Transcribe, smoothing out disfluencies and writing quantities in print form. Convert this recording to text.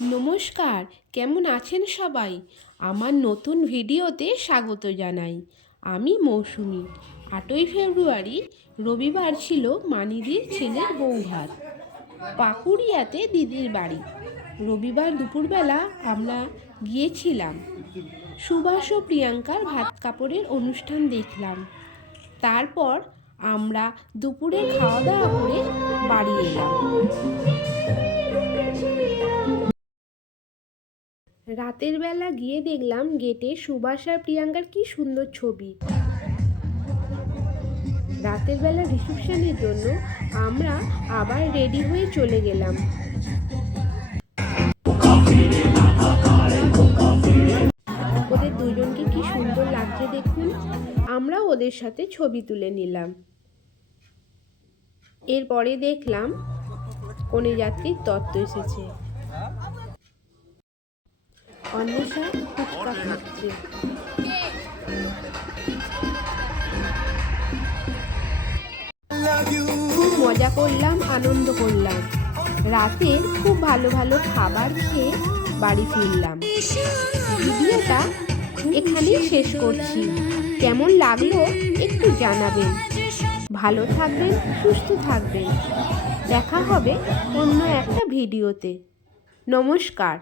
নমস্কার, কেমন আছেন সবাই? আমার নতুন ভিডিওতে স্বাগত জানাই। আমি মৌসুমি। 8ই ফেব্রুয়ারি রবিবার ছিল মানিদির ছেলের বৌভাত পাকুড়িয়াতে দিদির বাড়ি। রবিবার দুপুরবেলা আমরা গিয়েছিলাম। সুভাষ ও প্রিয়াঙ্কার ভাত কাপড়ের অনুষ্ঠান দেখলাম। তারপর আমরা দুপুরে খাওয়া দাওয়া করে বাড়ি এলাম। রাতের বেলা গিয়ে দেখলাম গেটে সুভাষ আর প্রিয়াঙ্কার কি সুন্দর ছবি। রাতের বেলা রিসেপশনের জন্য আমরা আবার রেডি হয়ে চলে গেলাম। ওদের দুজনকে কি সুন্দর লাগছে দেখুন। আমরাও ওদের সাথে ছবি তুলে নিলাম। এরপরে দেখলাম কনে যাত্রীর তত্ত্ব এসেছে। অন্বেষা ফুচকা খাচ্ছে। খুব মজা করলাম, আনন্দ করলাম। রাতে খুব ভালো ভালো খাবার খেয়ে বাড়ি ফিরলাম। ভিডিওটা এখানেই শেষ করছি। কেমন লাগলো একটু জানাবেন। ভালো থাকবেন, সুস্থ থাকবেন। দেখা হবে অন্য একটা ভিডিওতে। নমস্কার।